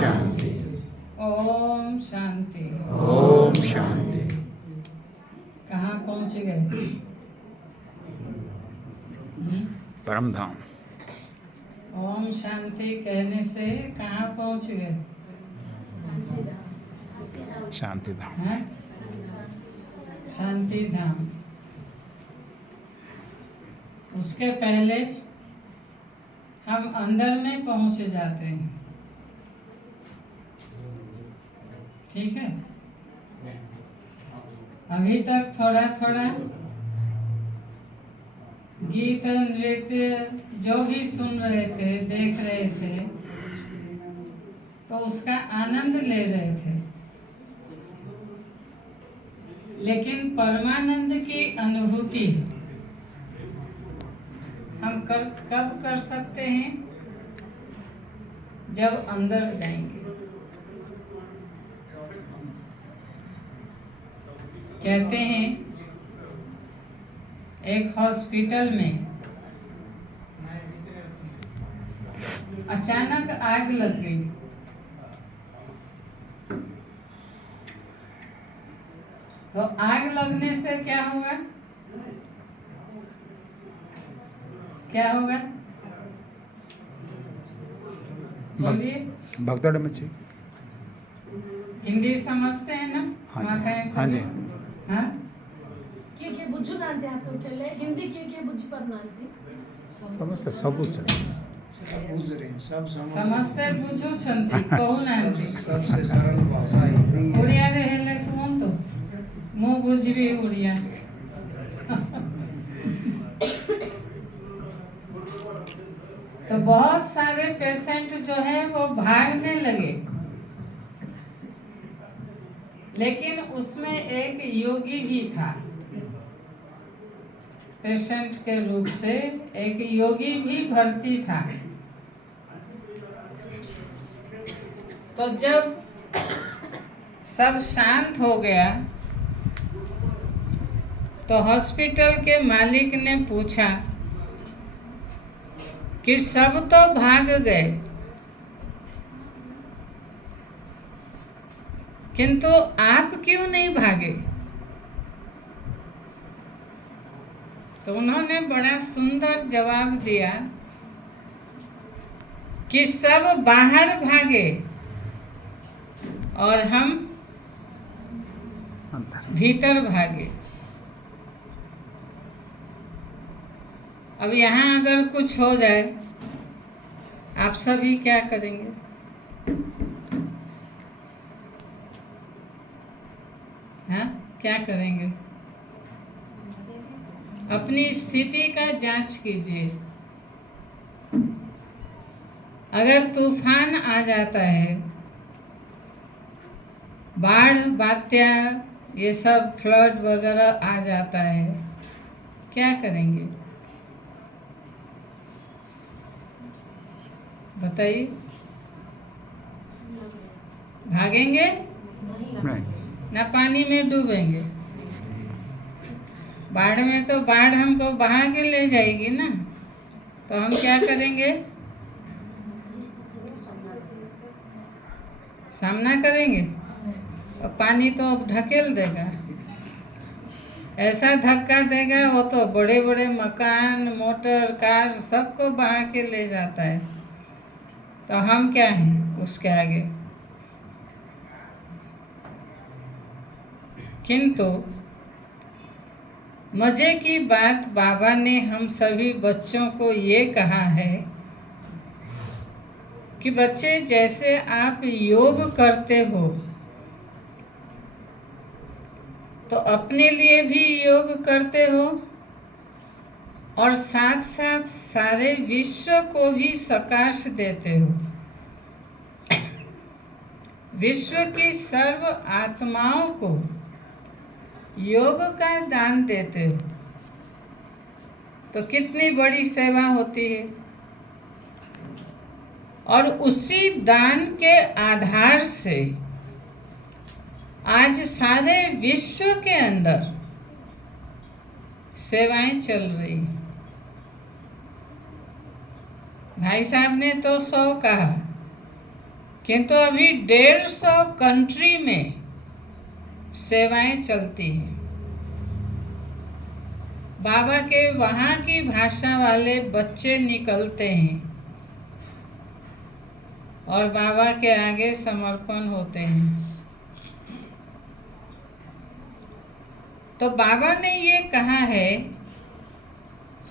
शांति। ओम शांति। ओम शांति। कहाँ पहुँच गए? परम धाम। ओम शांति कहने से कहाँ पहुँच गए? शांति धाम। हैं? शांति धाम। उसके पहले हम अंदर में पहुँच जाते हैं। ठीक है, अभी तक थोड़ा थोड़ा गीत नृत्य जो भी सुन रहे थे, देख रहे थे, तो उसका आनंद ले रहे थे। लेकिन परमानंद की अनुभूति हम कब कर सकते हैं? जब अंदर जाएंगे। कहते हैं एक हॉस्पिटल में अचानक आग लग गई। तो आग लगने से क्या होगा? क्या होगा? बोलिए। भगदड़ मची। हिंदी समझते हैं ना? हाँ जी। हाँ, के बुझु नांते हातोटेले हिंदी के बुझ पर नांते समझते सब कुछ समझते बुझु छंती कहू नांती। सबसे सरल भाषा हिंदी है। उड़िया रहेले कौन तो मु बुझबी उड़िया। तो बहुत सारे पेशेंट जो है वो भागने लगे, लेकिन उसमें एक योगी भी था। पेशेंट के रूप से एक योगी भी भर्ती था। तो जब सब शांत हो गया तो हॉस्पिटल के मालिक ने पूछा कि सब तो भाग गए, किंतु आप क्यों नहीं भागे? तो उन्होंने बड़ा सुंदर जवाब दिया कि सब बाहर भागे और हम भीतर भागे। अब यहाँ अगर कुछ हो जाए, आप सभी क्या करेंगे? हाँ, क्या करेंगे? अपनी स्थिति का जांच कीजिए। अगर तूफान आ जाता है, बाढ़ बात्या ये सब फ्लड वगैरह आ जाता है, क्या करेंगे? बताइए। भागेंगे नहीं। ना पानी में डूबेंगे? बाढ़ में तो बाढ़ हमको बहा के ले जाएगी ना, तो हम क्या करेंगे? सामना करेंगे और पानी तो अब ढकेल देगा, ऐसा धक्का देगा वो तो बड़े बड़े मकान मोटर कार सबको बहा के ले जाता है। तो हम क्या हैं उसके आगे? किंतु मजे की बात, बाबा ने हम सभी बच्चों को ये कहा है कि बच्चे जैसे आप योग करते हो तो अपने लिए भी योग करते हो और साथ साथ सारे विश्व को भी सकाश देते हो। विश्व की सर्व आत्माओं को योग का दान देते हो, तो कितनी बड़ी सेवा होती है। और उसी दान के आधार से आज सारे विश्व के अंदर सेवाएं चल रही हैं। भाई साहब ने तो 100 कहा, किंतु अभी 150 कंट्री में सेवाएं चलती हैं। बाबा के वहाँ की भाषा वाले बच्चे निकलते हैं और बाबा के आगे समर्पण होते हैं। तो बाबा ने ये कहा है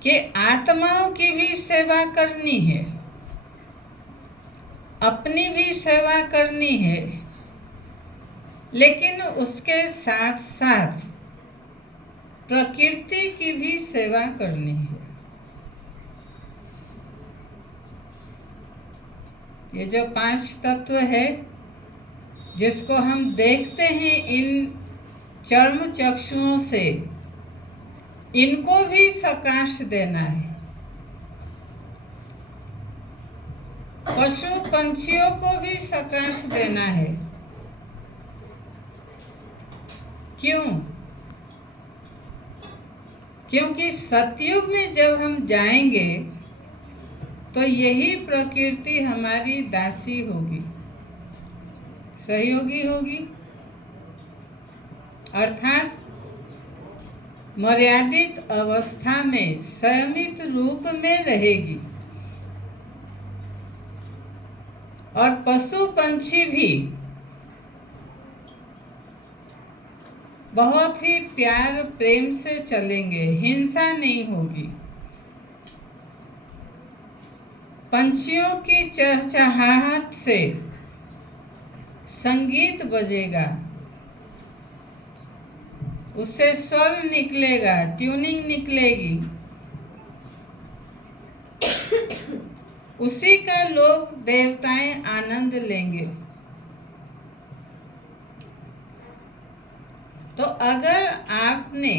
कि आत्माओं की भी सेवा करनी है, अपनी भी सेवा करनी है, लेकिन उसके साथ साथ प्रकृति की भी सेवा करनी है। ये जो 5 तत्व है जिसको हम देखते हैं इन चर्म चक्षुओं से, इनको भी प्रकाश देना है। पशु पंछियों को भी प्रकाश देना है। क्यों? क्योंकि सतयुग में जब हम जाएंगे तो यही प्रकृति हमारी दासी होगी, सहयोगी होगी, अर्थात मर्यादित अवस्था में संयमित रूप में रहेगी। और पशु पंछी भी बहुत ही प्यार प्रेम से चलेंगे, हिंसा नहीं होगी। पंछियों की चहचहाहट से संगीत बजेगा, उससे स्वर निकलेगा, ट्यूनिंग निकलेगी, उसी का लोग देवताएं आनंद लेंगे। तो अगर आपने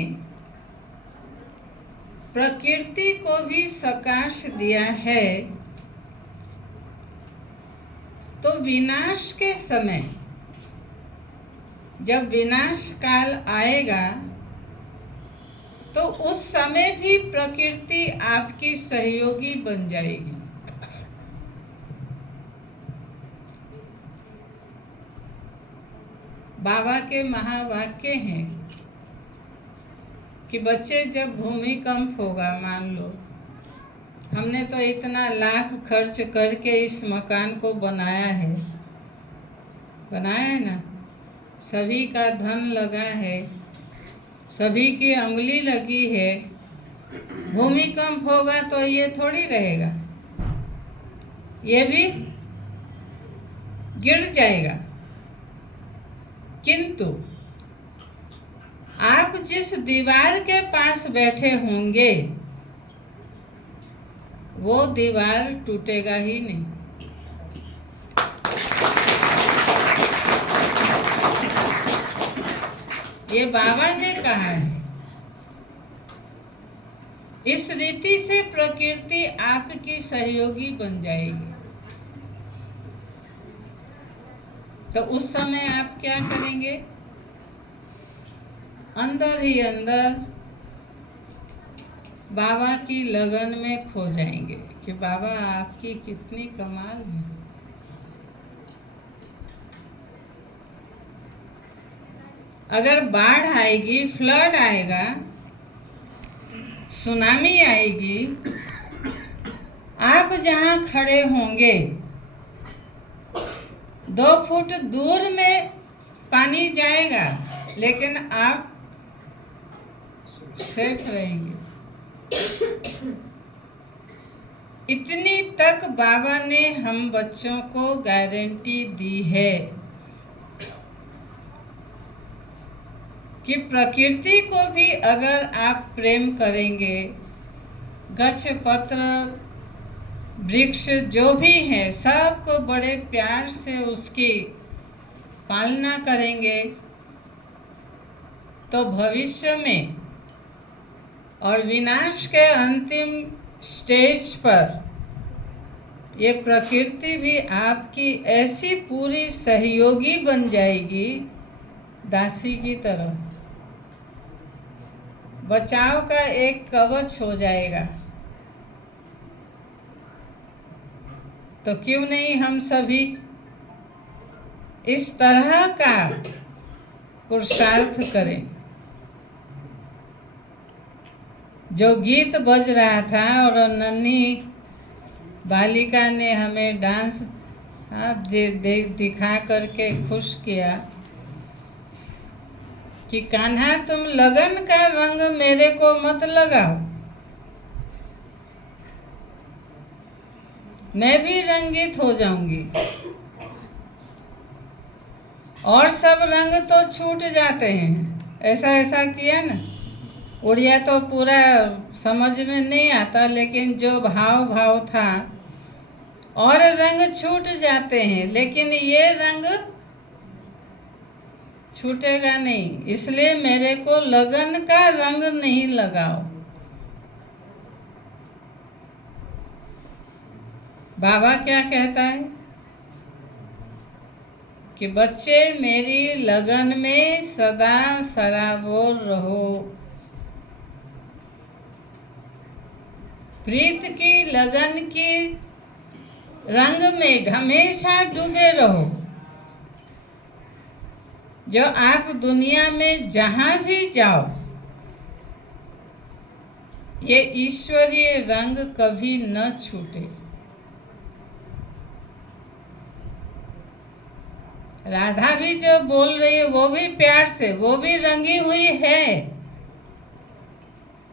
प्रकृति को भी प्रकाश दिया है तो विनाश के समय, जब विनाश काल आएगा तो उस समय भी प्रकृति आपकी सहयोगी बन जाएगी। बाबा के महावाक्य हैं कि बच्चे जब भूमिकंप होगा, मान लो हमने तो इतना लाख खर्च करके इस मकान को बनाया है ना, सभी का धन लगा है, सभी की उंगली लगी है। भूमिकंप होगा तो ये थोड़ी रहेगा, ये भी गिर जाएगा। किंतु आप जिस दीवार के पास बैठे होंगे वो दीवार टूटेगा ही नहीं। ये बाबा ने कहा है। इस रीति से प्रकृति आपकी सहयोगी बन जाएगी। तो उस समय आप क्या करेंगे? अंदर ही अंदर बाबा की लगन में खो जाएंगे कि बाबा आपकी कितनी कमाल है। अगर बाढ़ आएगी, फ्लड आएगा, सुनामी आएगी, आप जहां खड़े होंगे 2 फुट दूर में पानी जाएगा, लेकिन आप सेफ रहेंगे। इतनी तक बाबा ने हम बच्चों को गारंटी दी है कि प्रकृति को भी अगर आप प्रेम करेंगे, गच्छ पत्र वृक्ष जो भी है सबको बड़े प्यार से उसकी पालना करेंगे, तो भविष्य में और विनाश के अंतिम स्टेज पर ये प्रकृति भी आपकी ऐसी पूरी सहयोगी बन जाएगी, दासी की तरह। बचाव का एक कवच हो जाएगा। तो क्यों नहीं हम सभी इस तरह का पुरुषार्थ करें। जो गीत बज रहा था और नन्ही बालिका ने हमें डांस दिखा करके खुश किया कि कान्हा तुम लगन का रंग मेरे को मत लगाओ, मैं भी रंगित हो जाऊंगी। और सब रंग तो छूट जाते हैं। ऐसा ऐसा किया ना। उड़िया तो पूरा समझ में नहीं आता, लेकिन जो भाव था, और रंग छूट जाते हैं, लेकिन ये रंग छूटेगा नहीं, इसलिए मेरे को लगन का रंग नहीं लगाओ। बाबा क्या कहता है कि बच्चे मेरी लगन में सदा सराबोर रहो, प्रीत की लगन की रंग में हमेशा डूबे रहो। जो आप दुनिया में जहां भी जाओ, ये ईश्वरीय रंग कभी न छूटे। राधा भी जो बोल रही है वो भी प्यार से, वो भी रंगी हुई है।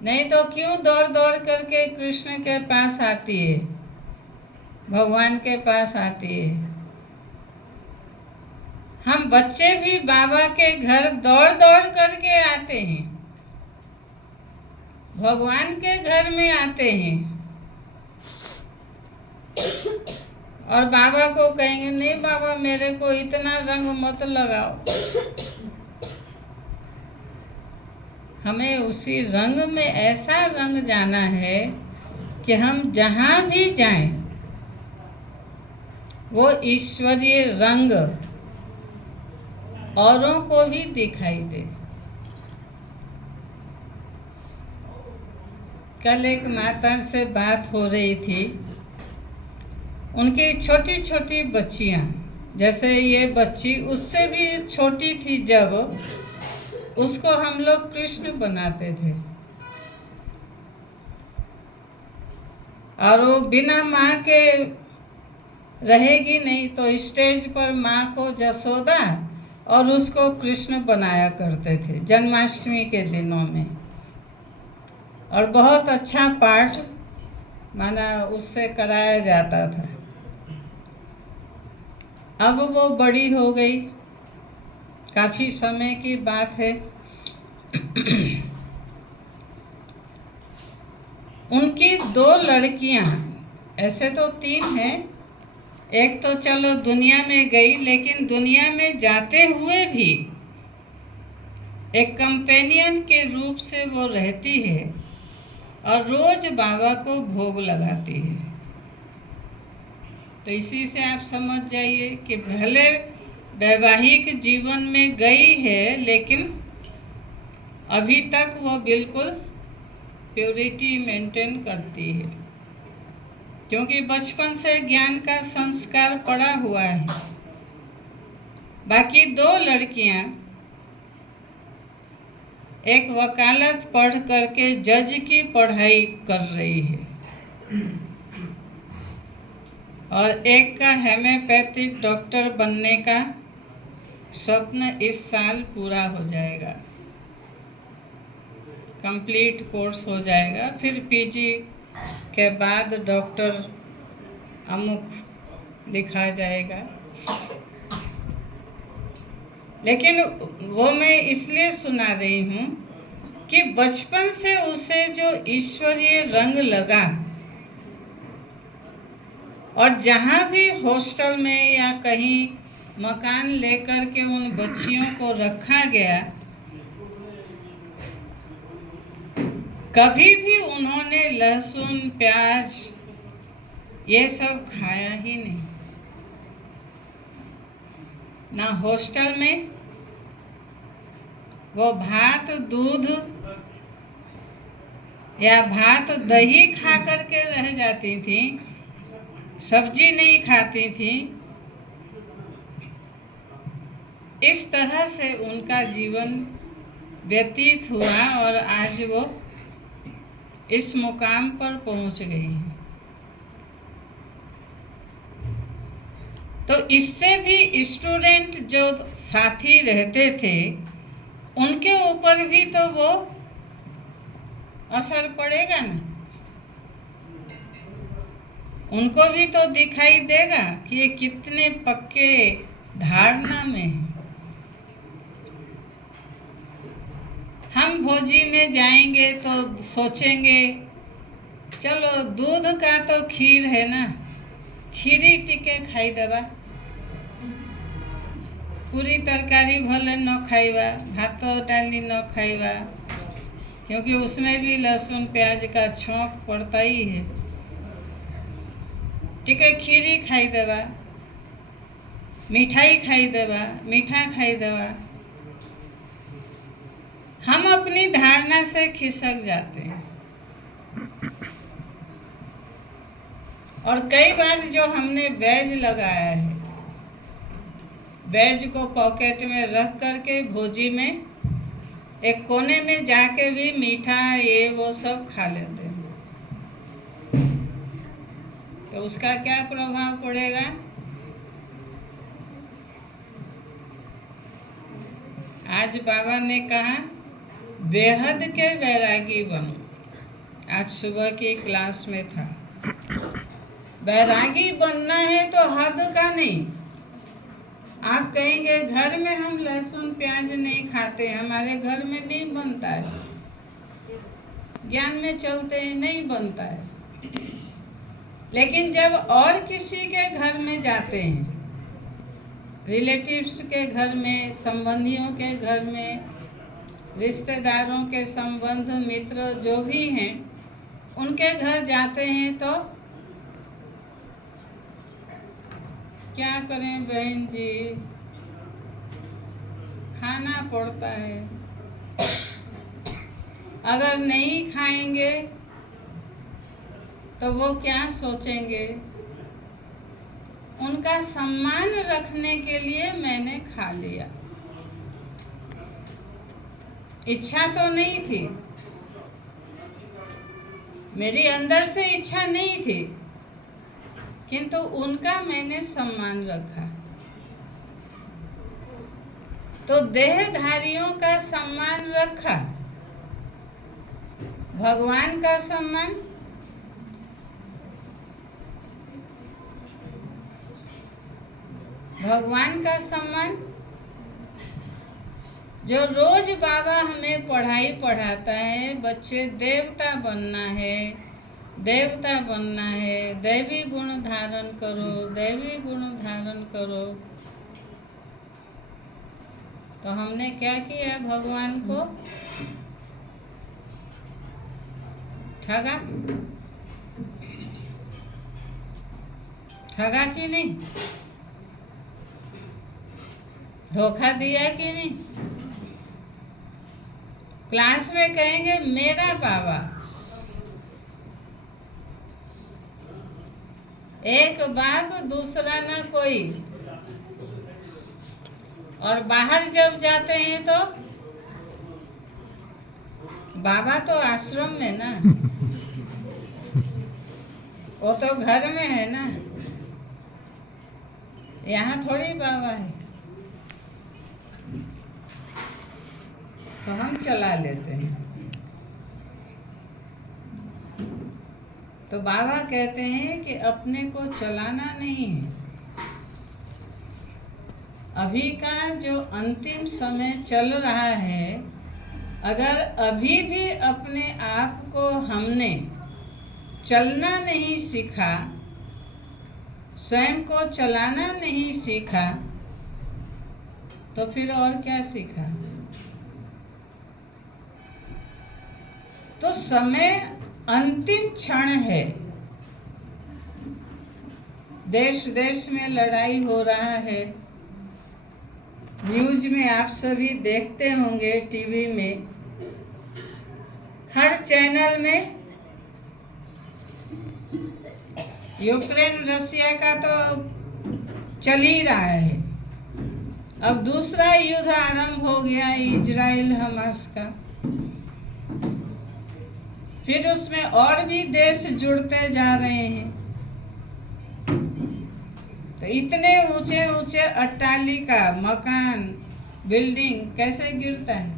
नहीं तो क्यों दौड़ दौड़ करके कृष्ण के पास आती है, भगवान के पास आती है। हम बच्चे भी बाबा के घर दौड़ दौड़ करके आते हैं, भगवान के घर में आते हैं, और बाबा को कहेंगे नहीं बाबा मेरे को इतना रंग मत लगाओ। हमें उसी रंग में ऐसा रंग जाना है कि हम जहाँ भी जाएं वो ईश्वरीय रंग औरों को भी दिखाई दे। कल एक माता से बात हो रही थी, उनकी छोटी छोटी बच्चियां, जैसे ये बच्ची उससे भी छोटी थी, जब उसको हम लोग कृष्ण बनाते थे, और वो बिना माँ के रहेगी नहीं, तो स्टेज पर माँ को जसोदा और उसको कृष्ण बनाया करते थे जन्माष्टमी के दिनों में। और बहुत अच्छा पाठ माना उससे कराया जाता था। अब वो बड़ी हो गई, काफ़ी समय की बात है। उनकी 2 लड़कियां, ऐसे तो 3 हैं, एक तो चलो दुनिया में गई, लेकिन दुनिया में जाते हुए भी एक कंपेनियन के रूप से वो रहती है और रोज बाबा को भोग लगाती है। तो इसी से आप समझ जाइए कि भले वैवाहिक जीवन में गई है, लेकिन अभी तक वो बिल्कुल प्योरिटी मेंटेन करती है, क्योंकि बचपन से ज्ञान का संस्कार पड़ा हुआ है। बाकी 2 लड़कियां, एक वकालत पढ़ करके जज की पढ़ाई कर रही है, और एक का हेम्योपैथिक डॉक्टर बनने का स्वप्न इस साल पूरा हो जाएगा, कंप्लीट कोर्स हो जाएगा। फिर पीजी के बाद डॉक्टर अमुक लिखा जाएगा। लेकिन वो मैं इसलिए सुना रही हूँ कि बचपन से उसे जो ईश्वरीय रंग लगा, और जहाँ भी हॉस्टल में या कहीं मकान लेकर के उन बच्चियों को रखा गया, कभी भी उन्होंने लहसुन प्याज ये सब खाया ही नहीं। ना हॉस्टल में वो भात दूध या भात दही खा करके रह जाती थी, सब्जी नहीं खाती थी, इस तरह से उनका जीवन व्यतीत हुआ और आज वो इस मुकाम पर पहुंच गई हैं। तो इससे भी स्टूडेंट जो साथी रहते थे उनके ऊपर भी तो वो असर पड़ेगा ना, उनको भी तो दिखाई देगा कि ये कितने पक्के धारणा में है। हम भोजी में जाएंगे तो सोचेंगे चलो दूध का तो खीर है ना, खीरी टिके खाई देवा, पूरी तरकारी भले न खाइबा, भात डाली न खाइबा, क्योंकि उसमें भी लहसुन प्याज का छौंक पड़ता ही है। टिके खीरी खाई देवा, मिठाई खाई देवा, मीठा खाई देवा। हम अपनी धारणा से खिसक जाते हैं और कई बार जो हमने बैज लगाया है, बैज को पॉकेट में रख करके भोजी में एक कोने में जाके भी मीठा ये वो सब खा लेते हैं, तो उसका क्या प्रभाव पड़ेगा? आज बाबा ने कहा बेहद के वैरागी बनो। आज सुबह की क्लास में था, वैरागी बनना है तो हद का नहीं। आप कहेंगे घर में हम लहसुन प्याज नहीं खाते, हमारे घर में नहीं बनता है, ज्ञान में चलते हैं नहीं बनता है। लेकिन जब और किसी के घर में जाते हैं, रिलेटिव्स के घर में, संबंधियों के घर में, रिश्तेदारों के संबंध मित्र जो भी हैं उनके घर जाते हैं तो क्या करें बहन जी, खाना पड़ता है। अगर नहीं खाएंगे तो वो क्या सोचेंगे? उनका सम्मान रखने के लिए मैंने खा लिया। इच्छा तो नहीं थी, मेरी अंदर से इच्छा नहीं थी, किंतु उनका मैंने सम्मान रखा। तो देहधारियों का सम्मान रखा, भगवान का सम्मान, भगवान का सम्मान जो रोज बाबा हमें पढ़ाई पढ़ाता है, बच्चे देवता बनना है, देवता बनना है, दैवी गुण धारण करो, दैवी गुण धारण करो। तो हमने क्या किया? भगवान को ठगा, ठगा कि नहीं? धोखा दिया कि नहीं? क्लास में कहेंगे मेरा बाबा, एक बाप दूसरा ना कोई, और बाहर जब जाते हैं तो बाबा तो आश्रम में ना, वो तो घर में है ना, यहाँ थोड़ी बाबा है। तो हम चला लेते हैं। तो बाबा कहते हैं कि अपने को चलाना नहीं है। अभी का जो अंतिम समय चल रहा है, अगर अभी भी अपने आप को हमने चलना नहीं सीखा, स्वयं को चलाना नहीं सीखा, तो फिर और क्या सीखा? तो समय अंतिम क्षण है। देश देश में लड़ाई हो रहा है, न्यूज में आप सभी देखते होंगे, टीवी में, हर चैनल में यूक्रेन रशिया का तो चल ही रहा है। अब दूसरा युद्ध आरंभ हो गया इजराइल हमास का। फिर उसमें और भी देश जुड़ते जा रहे हैं। तो इतने ऊंचे ऊंचे अट्टालिका, मकान, बिल्डिंग कैसे गिरता है?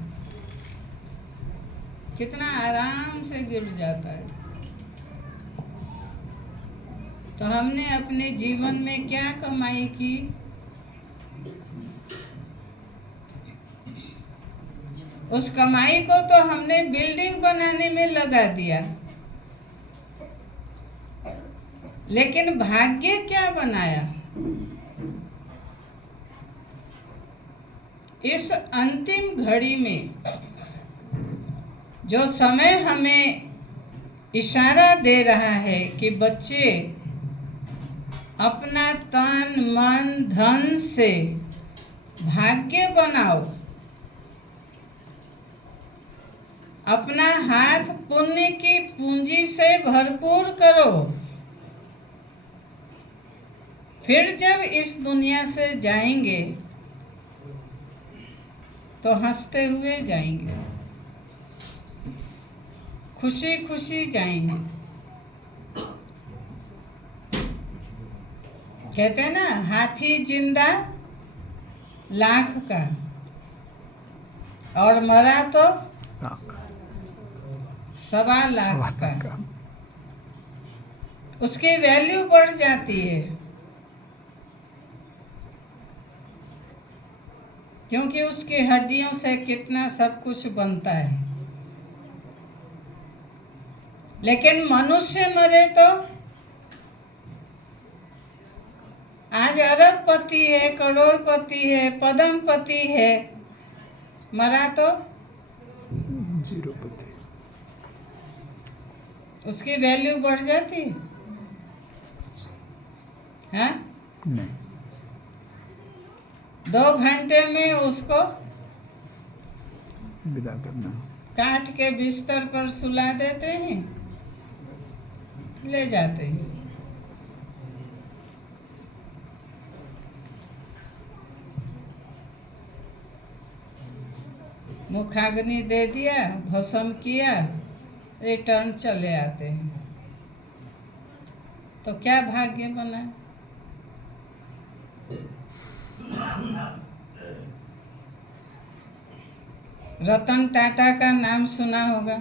कितना आराम से गिर जाता है। तो हमने अपने जीवन में क्या कमाई की? उस कमाई को तो हमने बिल्डिंग बनाने में लगा दिया, लेकिन भाग्य क्या बनाया? इस अंतिम घड़ी में जो समय हमें इशारा दे रहा है कि बच्चे अपना तन मन धन से भाग्य बनाओ, अपना हाथ पुण्य की पूंजी से भरपूर करो, फिर जब इस दुनिया से जाएंगे तो हंसते हुए जाएंगे, खुशी खुशी जाएंगे। कहते हैं ना, हाथी जिंदा लाख का और मरा तो सवा लाख का। उसकी वैल्यू बढ़ जाती है, क्योंकि उसकी हड्डियों से कितना सब कुछ बनता है। लेकिन मनुष्य मरे तो आज अरबपति है, करोड़पति है, पद्मपति है, मरा तो जीरोपति। उसकी वैल्यू बढ़ जाती है? हाँ? नहीं। 2 घंटे में उसको विदा करना, काट के बिस्तर पर सुला देते हैं, ले जाते हैं। मुखाग्नि दे दिया, भस्म किया, रिटर्न चले आते हैं। तो क्या भाग्य बना? रतन टाटा का नाम सुना होगा।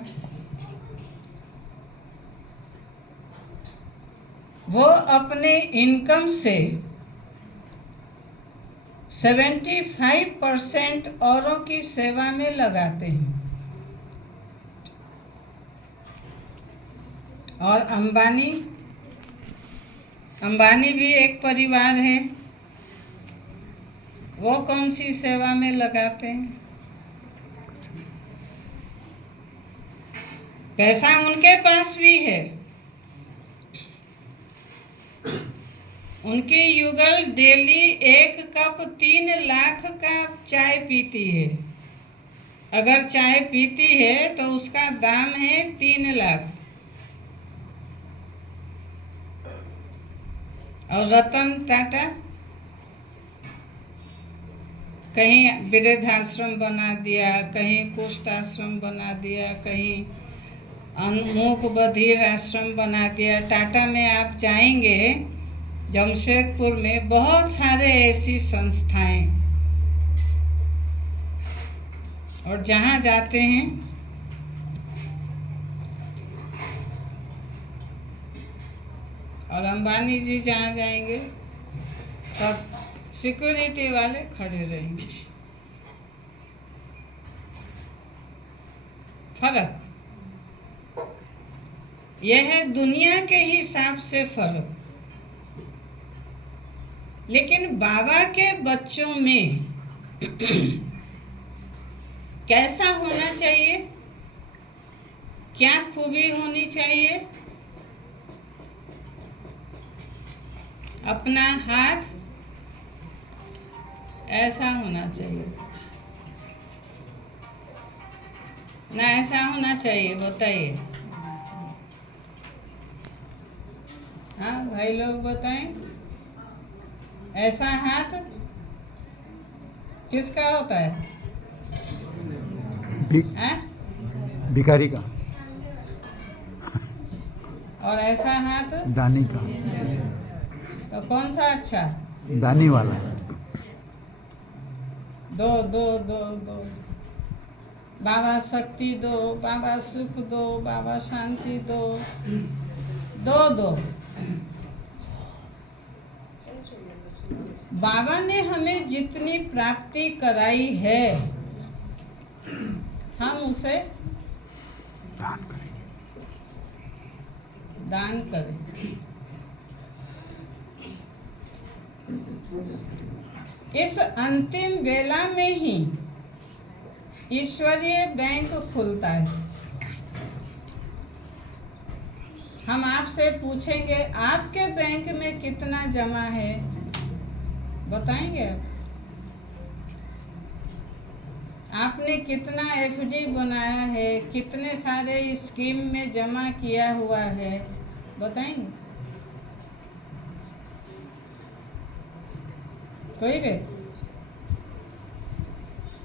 वो अपने इनकम से 75% औरों की सेवा में लगाते हैं। और अंबानी भी एक परिवार है। वो कौन सी सेवा में लगाते हैं? पैसा उनके पास भी है। उनकी युगल डेली 1 कप 3 लाख का चाय पीती है। अगर चाय पीती है तो उसका दाम है 3 लाख। और रतन टाटा कहीं वृद्धाश्रम बना दिया, कहीं कुष्ठ आश्रम बना दिया, कहीं मूक बधिर आश्रम बना दिया। टाटा में आप जाएंगे, जमशेदपुर में बहुत सारे ऐसी संस्थाएं, और जहाँ जाते हैं और अंबानी जी जहाँ जाएंगे सब सिक्योरिटी वाले खड़े रहेंगे। फर्क यह है, दुनिया के हिसाब से फर्क। लेकिन बाबा के बच्चों में कैसा होना चाहिए, क्या खूबी होनी चाहिए? अपना हाथ ऐसा होना चाहिए ना, ऐसा होना चाहिए? बताइए। हाँ भाई लोग बताएं, ऐसा हाथ किसका होता है? भि- हैं? भिखारी का, और ऐसा हाथ दानी का, तो कौन सा अच्छा? दानी वाला। दो दो दो दो, बाबा शक्ति दो, बाबा सुख दो, बाबा शांति दो, दो दो। बाबा ने हमें जितनी प्राप्ति कराई है हम उसे दान करेंगे। दान करें। इस अंतिम वेला में ही ईश्वरीय बैंक खुलता है। हम आपसे पूछेंगे आपके बैंक में कितना जमा है, बताएंगे आप? आपने कितना एफडी बनाया है, कितने सारे स्कीम में जमा किया हुआ है, बताएंगे? कोई रे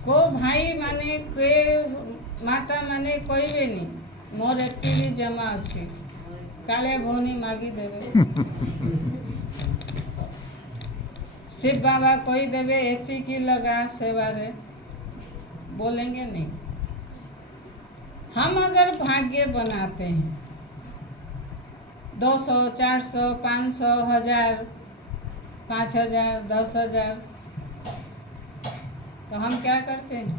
को भाई माने कोई माता माने कोई भी नहीं मोर एफडी जमा अच्छी काले भोनी मागी देवे शिव बाबा कोई देवे एती की लगा सेवारे, बोलेंगे नहीं। हम अगर भाग्य बनाते हैं 200, 400, 500, 1000, 5000, 10,000, तो हम क्या करते हैं?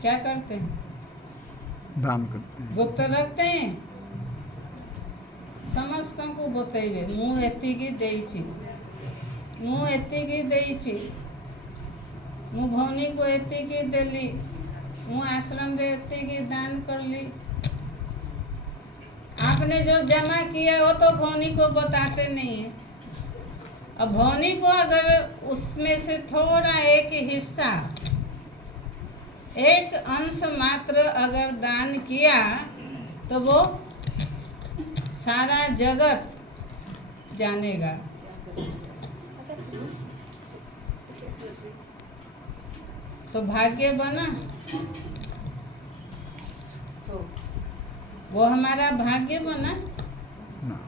क्या करते हैं? दान करते हैं। गुप्त रखते हैं। ସମସ୍ତଙ୍କୁ ବତେଇବେ ମୁଁ ଏତିକି ଦେଇଛି, ମୁଁ ଏତିକି ଦେଇଛି, ମୁଁ ଭଉଣୀକୁ ଏତିକି ଦେଲି, ମୁଁ आश्रम रे एतिकी दान करली। आपने जो जमा किया वो तो भौनी को बताते नहीं है। अब भौनी को अगर उसमें से थोड़ा एक हिस्सा, एक अंश मात्र अगर दान किया तो वो सारा जगत जानेगा। तो भाग्य बना, वो हमारा भाग्य बना। ना।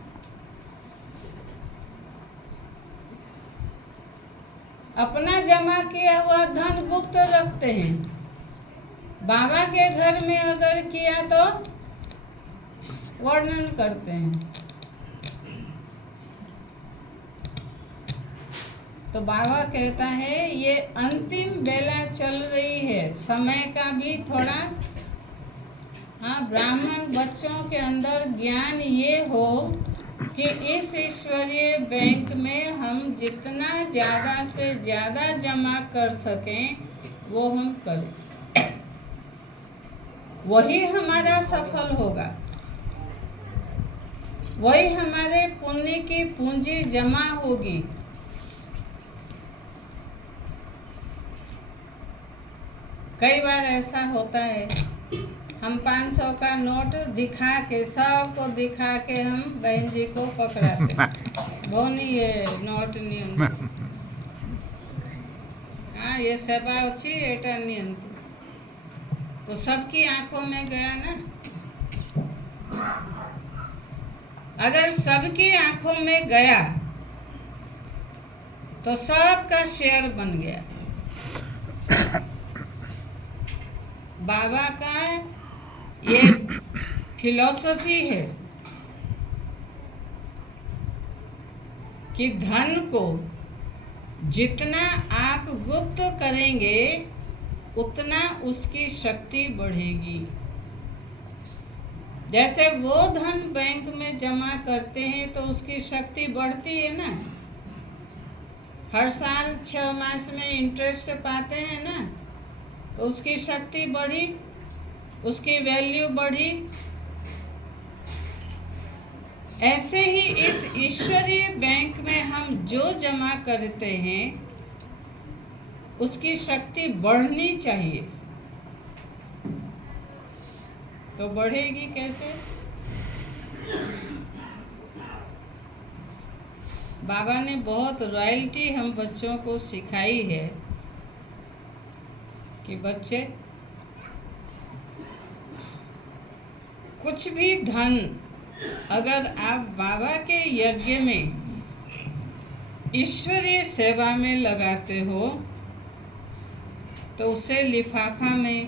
अपना जमा किया हुआ धन गुप्त रखते हैं। बाबा के घर में अगर किया तो वर्णन करते हैं। तो बाबा कहता है ये अंतिम बेला चल रही है, समय का भी थोड़ा, हाँ, ब्राह्मण बच्चों के अंदर ज्ञान ये हो कि इस ईश्वरीय बैंक में हम जितना ज़्यादा से ज़्यादा जमा कर सकें वो हम करें, वही हमारा सफल होगा, वही हमारे पुण्य की पूंजी जमा होगी। कई बार ऐसा होता है हम 500 का नोट दिखा के, सबको दिखा के हम बहन जी को पकड़ाते, भौनी ये नोट नियंत्रण, हाँ ये सेवा अच्छी एटा नियंत्रण, तो सबकी आंखों में गया ना। अगर सबकी आंखों में गया तो सबका शेयर बन गया। बाबा का ये फिलॉसफी है कि धन को जितना आप गुप्त करेंगे उतना उसकी शक्ति बढ़ेगी। जैसे वो धन बैंक में जमा करते हैं तो उसकी शक्ति बढ़ती है ना, हर साल 6 मास में इंटरेस्ट पाते हैं ना, तो उसकी शक्ति बढ़ी, उसकी वैल्यू बढ़ी। ऐसे ही इस ईश्वरीय बैंक में हम जो जमा करते हैं उसकी शक्ति बढ़नी चाहिए। तो बढ़ेगी कैसे? बाबा ने बहुत रॉयल्टी हम बच्चों को सिखाई है कि बच्चे कुछ भी धन अगर आप बाबा के यज्ञ में ईश्वरीय सेवा में लगाते हो तो उसे लिफाफा में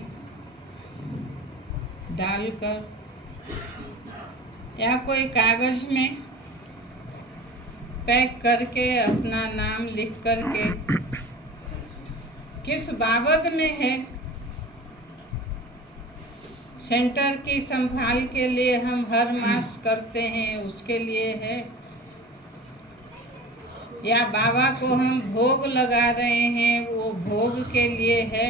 डालकर या कोई कागज में पैक करके अपना नाम लिख करके किस बाबत में है, सेंटर की संभाल के लिए हम हर मास करते हैं उसके लिए है, या बाबा को हम भोग लगा रहे हैं वो भोग के लिए है,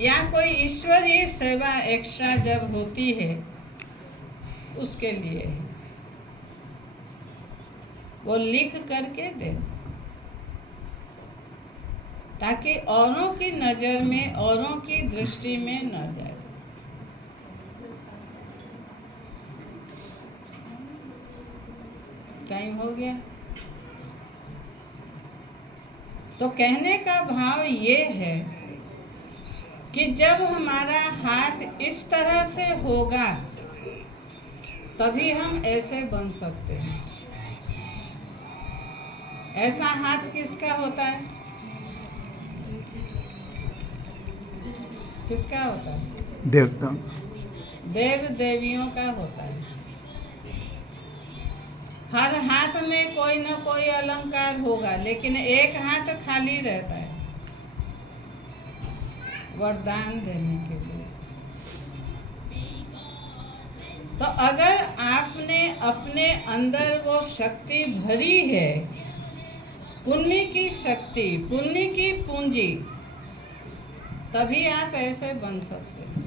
या कोई ईश्वरीय सेवा एक्स्ट्रा जब होती है उसके लिए है, वो लिख करके दे ताकि औरों की नज़र में औरों की दृष्टि में न जाए। टाइम हो गया। तो कहने का भाव ये है कि जब हमारा हाथ इस तरह से होगा तभी हम ऐसे बन सकते हैं। ऐसा हाथ किसका होता है? किसका होता है? देवता। देव देवियों का होता है। हर हाथ में कोई न कोई अलंकार होगा, लेकिन एक हाथ खाली रहता है वरदान देने के लिए। तो अगर आपने अपने अंदर वो शक्ति भरी है, पुण्य की शक्ति, पुण्य की पूंजी, तभी आप ऐसे बन सकते हैं।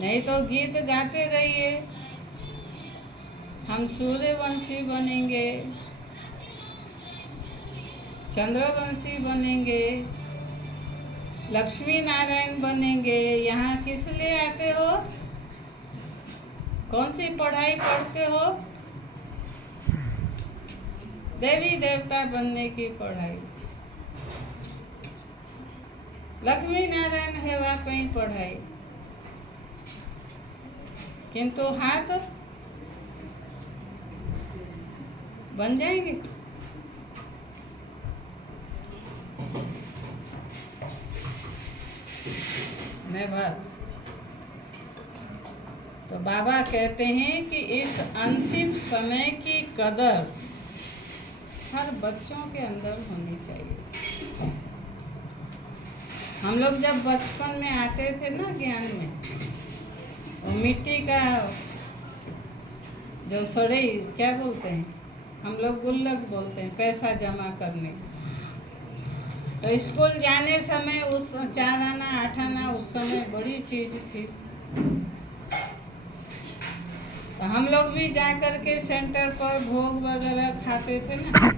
नहीं तो गीत गाते रहिए, हम सूर्यवंशी बनेंगे, चंद्रवंशी बनेंगे, लक्ष्मी नारायण बनेंगे। यहाँ किस लिए आते हो? कौन सी पढ़ाई पढ़ते हो? देवी देवता बनने की पढ़ाई। लक्ष्मी नारायण हेवा कहीं पढ़ाई, किंतु हाथ बन जाएंगे। मैं बात तो बाबा कहते हैं कि इस अंतिम समय की कदर हर बच्चों के अंदर होनी चाहिए। हम लोग जब बचपन में आते थे ना ज्ञान में, वो मिट्टी का जो सड़े क्या बोलते हैं, हम लोग गुल्लक बोलते हैं, पैसा जमा करने। तो स्कूल जाने समय उस 4 आना 8 आना उस समय बड़ी चीज थी। तो हम लोग भी जा कर के सेंटर पर भोग वगैरह खाते थे ना।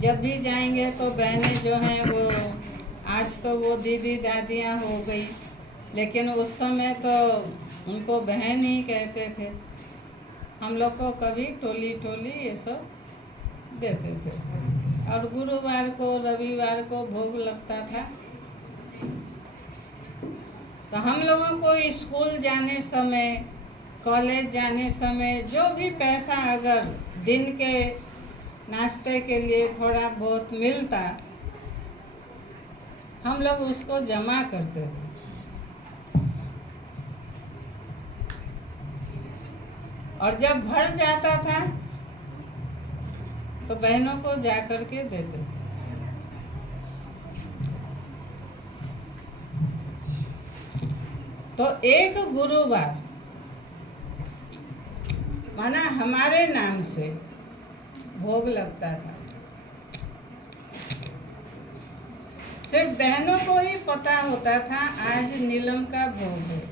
जब भी जाएंगे तो बहनें जो हैं वो, आज तो वो दीदी दादियाँ हो गई, लेकिन उस समय तो उनको बहन ही कहते थे। हम लोग को कभी टोली टोली ये सब देते थे। और गुरुवार को रविवार को भोग लगता था। तो हम लोगों को स्कूल जाने समय, कॉलेज जाने समय जो भी पैसा अगर दिन के नाश्ते के लिए थोड़ा बहुत मिलता, हम लोग उसको जमा करते थे। और जब भर जाता था तो बहनों को जा कर के देते। तो एक गुरुवार माना हमारे नाम से भोग लगता था। सिर्फ बहनों को ही पता होता था आज नीलम का भोग है।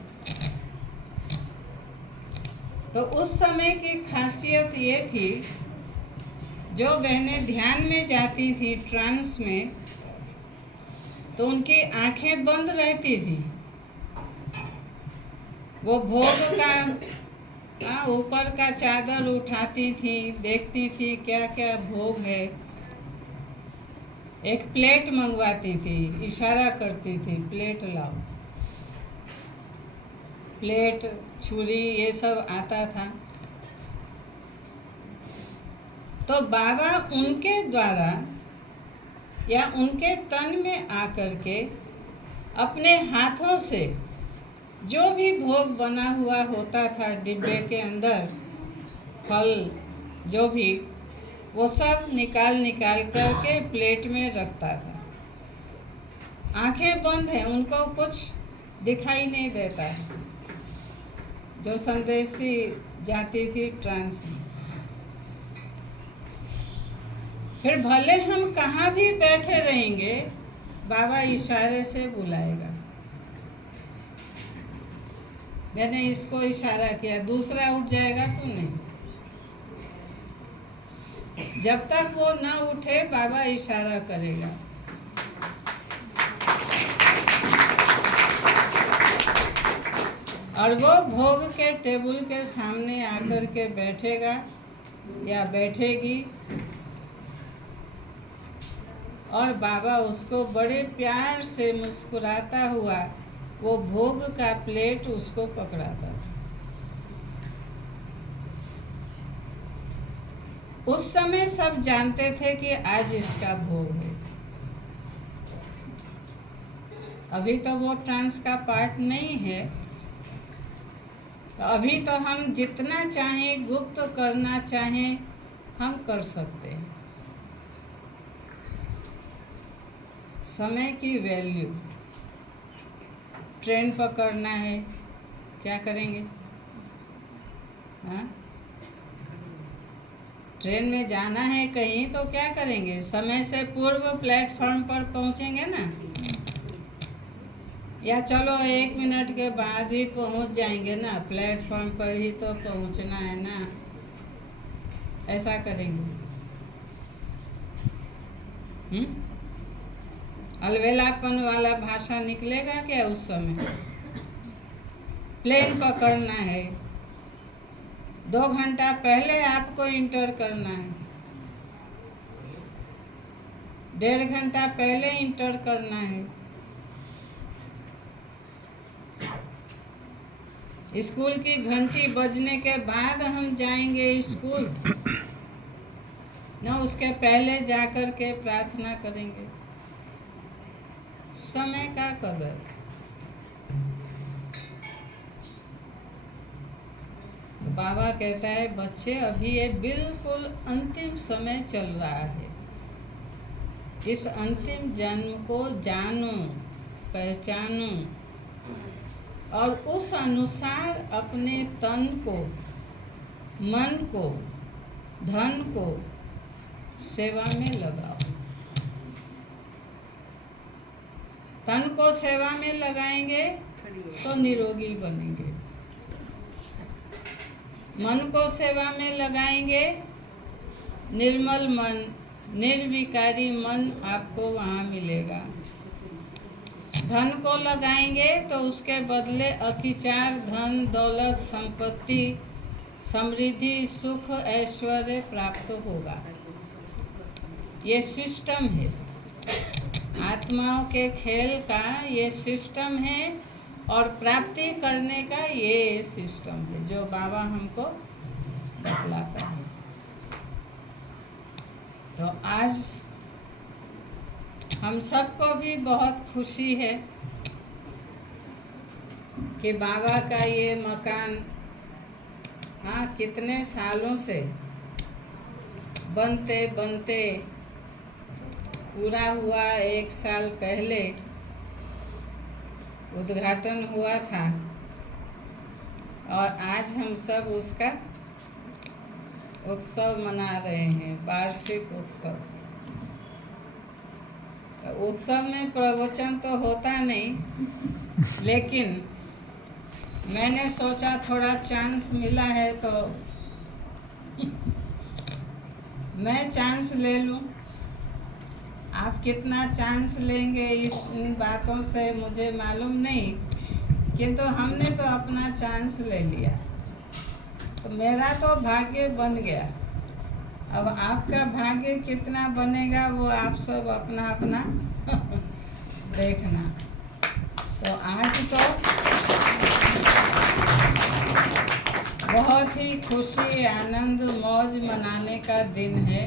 तो उस समय की खासियत ये थी, जो बहनें ध्यान में जाती थी ट्रांस में, तो उनकी आंखें बंद रहती थी। वो भोग का ऊपर का चादर उठाती थी, देखती थी क्या क्या भोग है। एक प्लेट मंगवाती थी, इशारा करती थी प्लेट लाओ। प्लेट, छुरी, ये सब आता था। तो बाबा उनके द्वारा या उनके तन में आकर के अपने हाथों से जो भी भोग बना हुआ होता था डिब्बे के अंदर, फल जो भी, वो सब निकाल निकाल करके प्लेट में रखता था। आंखें बंद हैं, उनको कुछ दिखाई नहीं देता है। जो संदेशी जाती थी ट्रांस में, फिर भले हम कहाँ भी बैठे रहेंगे, बाबा इशारे से बुलाएगा। मैंने इसको इशारा किया, दूसरा उठ जाएगा तो नहीं। जब तक वो ना उठे बाबा इशारा करेगा। और वो भोग के टेबल के सामने आकर के बैठेगा या बैठेगी, और बाबा उसको बड़े प्यार से मुस्कुराता हुआ वो भोग का प्लेट उसको पकड़ाता। उस समय सब जानते थे कि आज इसका भोग है। अभी तो वो ट्रांस का पार्ट नहीं है, तो अभी तो हम जितना चाहें, गुप्त करना चाहें, हम कर सकते हैं। समय की वैल्यू, ट्रेन पकड़ना है, क्या करेंगे? हाँ, ट्रेन में जाना है कहीं तो क्या करेंगे? समय से पूर्व प्लेटफॉर्म पर पहुंचेंगे ना, या चलो 1 मिनट के बाद ही पहुंच जाएंगे ना, प्लेटफॉर्म पर ही तो पहुंचना है ना, ऐसा करेंगे। अलवेलापन वाला भाषा निकलेगा क्या उस समय? प्लेन पकड़ना है, 2 घंटा पहले आपको इंटर करना है, 1.5 घंटा पहले इंटर करना है। स्कूल की घंटी बजने के बाद हम जाएंगे स्कूल, ना उसके पहले जाकर के प्रार्थना करेंगे। समय का कदर। बाबा कहता है, बच्चे अभी ये बिल्कुल अंतिम समय चल रहा है। इस अंतिम जन्म को जानो, पहचानो और उस अनुसार अपने तन को, मन को, धन को सेवा में लगाओ। तन को सेवा में लगाएंगे तो निरोगी बनेंगे, मन को सेवा में लगाएंगे, निर्मल मन, निर्विकारी मन आपको वहाँ मिलेगा। धन को लगाएंगे तो उसके बदले अकिचार धन, दौलत, संपत्ति, समृद्धि, सुख, ऐश्वर्य प्राप्त होगा। ये सिस्टम है, आत्माओं के खेल का ये सिस्टम है, और प्राप्ति करने का ये सिस्टम है जो बाबा हमको बतलाता है। तो आज हम सबको भी बहुत खुशी है कि बाबा का ये मकान, हाँ, कितने सालों से बनते बनते पूरा हुआ। 1 साल पहले उद्घाटन हुआ था और आज हम सब उसका उत्सव मना रहे हैं, वार्षिक उत्सव। तो उत्सव में प्रवचन तो होता नहीं, लेकिन मैंने सोचा थोड़ा चांस मिला है तो मैं चांस ले लूं। आप कितना चांस लेंगे इन बातों से मुझे मालूम नहीं, किंतु हमने तो अपना चांस ले लिया। तो मेरा तो भाग्य बन गया। अब आपका भाग्य कितना बनेगा वो आप सब अपना अपना देखना। तो आज तो बहुत ही खुशी आनंद मौज मनाने का दिन है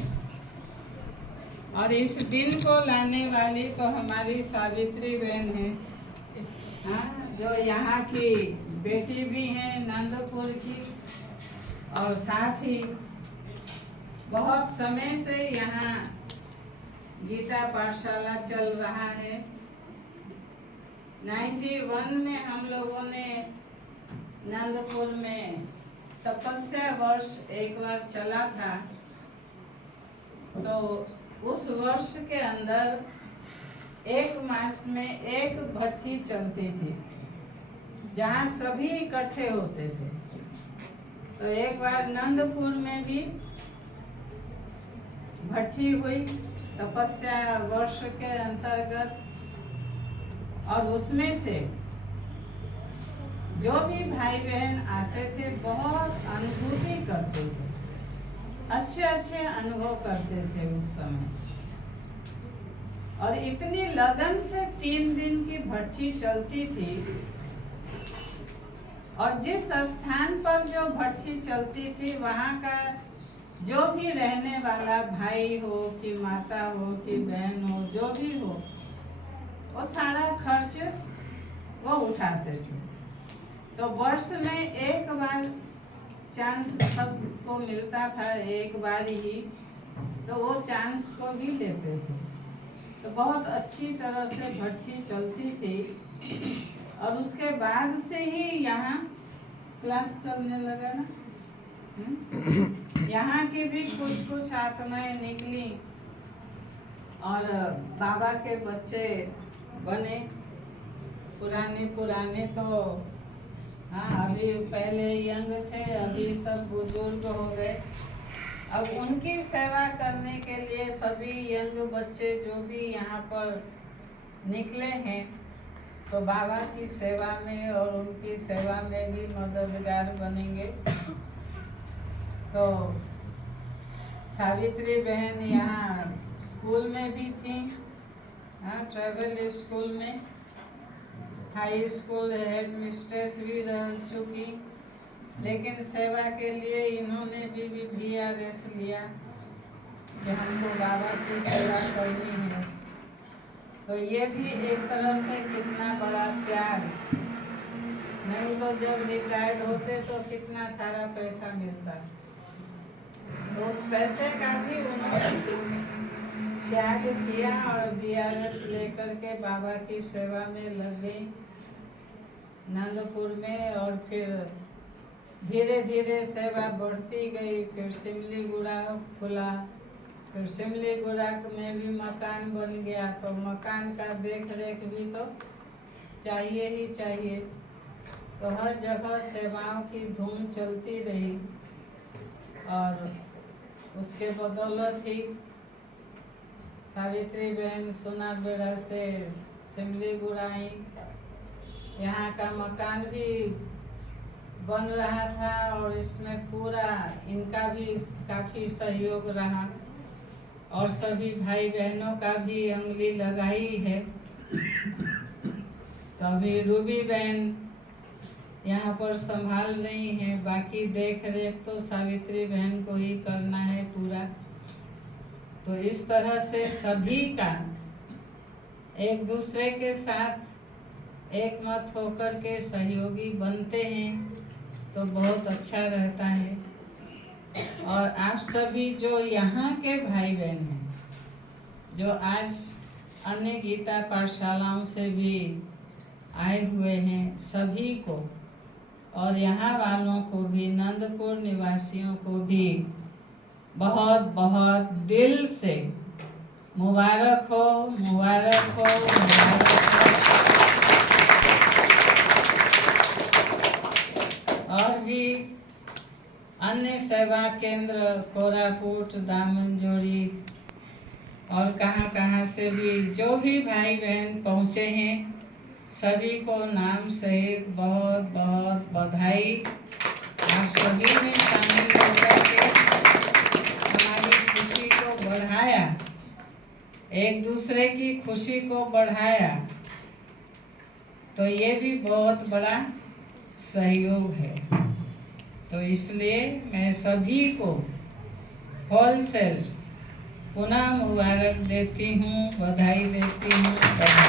और इस दिन को लाने वाली तो हमारी सावित्री बहन है, हाँ, जो यहाँ की बेटी भी हैं नंदपुर की, और साथ ही बहुत समय से यहाँ गीता पाठशाला चल रहा है। 91 में हम लोगों ने नंदपुर में तपस्या वर्ष एक बार चला था। तो उस वर्ष के अंदर एक मास में एक भट्टी चलती थी जहाँ सभी इकट्ठे होते थे। तो एक बार नंदपुर में भी भट्टी हुई तपस्या वर्ष के अंतर्गत, और उसमें से जो भी भाई बहन आते थे बहुत अनुभूति करते थे, अच्छे अच्छे अनुभव करते थे उस समय। और इतनी लगन से 3 दिन की भट्टी चलती थी, और जिस स्थान पर जो भट्टी चलती थी वहाँ का जो भी रहने वाला भाई हो कि माता हो कि बहन हो, जो भी हो, वो सारा खर्च वो उठाते थे। तो वर्ष में एक बार चांस सबको मिलता था, एक बार ही, तो वो चांस को भी लेते थे। तो बहुत अच्छी तरह से भट्टी चलती थी। और उसके बाद से ही यहाँ क्लास चलने लगा ना, यहाँ की भी कुछ आत्माएं निकली और बाबा के बच्चे बने। पुराने तो हाँ, अभी पहले यंग थे, अभी सब बुजुर्ग हो गए। अब उनकी सेवा करने के लिए सभी यंग बच्चे जो भी यहाँ पर निकले हैं, तो बाबा की सेवा में और उनकी सेवा में भी मददगार बनेंगे। तो सावित्री बहन यहाँ स्कूल में भी थी, हाँ, ट्रेवल स्कूल में, हाई स्कूल हेड मिस्ट्रेस भी रह चुकी, लेकिन सेवा के लिए इन्होंने भी VRS लिया कि हमको बाबा की सेवा करनी है। तो ये भी एक तरह से कितना बड़ा त्याग, नहीं तो जब रिटायर्ड होते तो कितना सारा पैसा मिलता, तो उस पैसे का भी उन्होंने त्याग किया और VRS लेकर के बाबा की सेवा में लग गई नंदपुर में। और फिर धीरे धीरे सेवा बढ़ती गई। फिर सिमलीगुड़ा खुला, फिर सिमलीगुड़ा में भी मकान बन गया, तो मकान का देख रेख भी तो चाहिए ही चाहिए। तो हर जगह सेवाओं की धूम चलती रही, और उसके बदौलत ही सावित्री बहन सोना बेड़ा से सिमलीगुड़ा आई। यहाँ का मकान भी बन रहा था और इसमें पूरा इनका भी काफ़ी सहयोग रहा, और सभी भाई बहनों का भी उंगली लगाई है। तो अभी रूबी बहन यहाँ पर संभाल रही हैं, बाकी देख रेख तो सावित्री बहन को ही करना है पूरा। तो इस तरह से सभी का एक दूसरे के साथ एक मत होकर के सहयोगी बनते हैं तो बहुत अच्छा रहता है। और आप सभी जो यहाँ के भाई बहन हैं, जो आज अन्य गीता पाठशालाओं से भी आए हुए हैं, सभी को और यहाँ वालों को भी, नंदपुर निवासियों को भी बहुत बहुत दिल से मुबारक हो, मुबारक हो, मुबारक हो। और भी अन्य सेवा केंद्र कोरापुट, दामनजोड़ी और कहाँ से भी जो भी भाई बहन पहुँचे हैं, सभी को नाम सहित बहुत बहुत बधाई। आप सभी ने एक दूसरे की खुशी को बढ़ाया, तो ये भी बहुत बड़ा सहयोग है। तो इसलिए मैं सभी को होलसेल पुनः मुबारक देती हूँ, बधाई देती हूँ।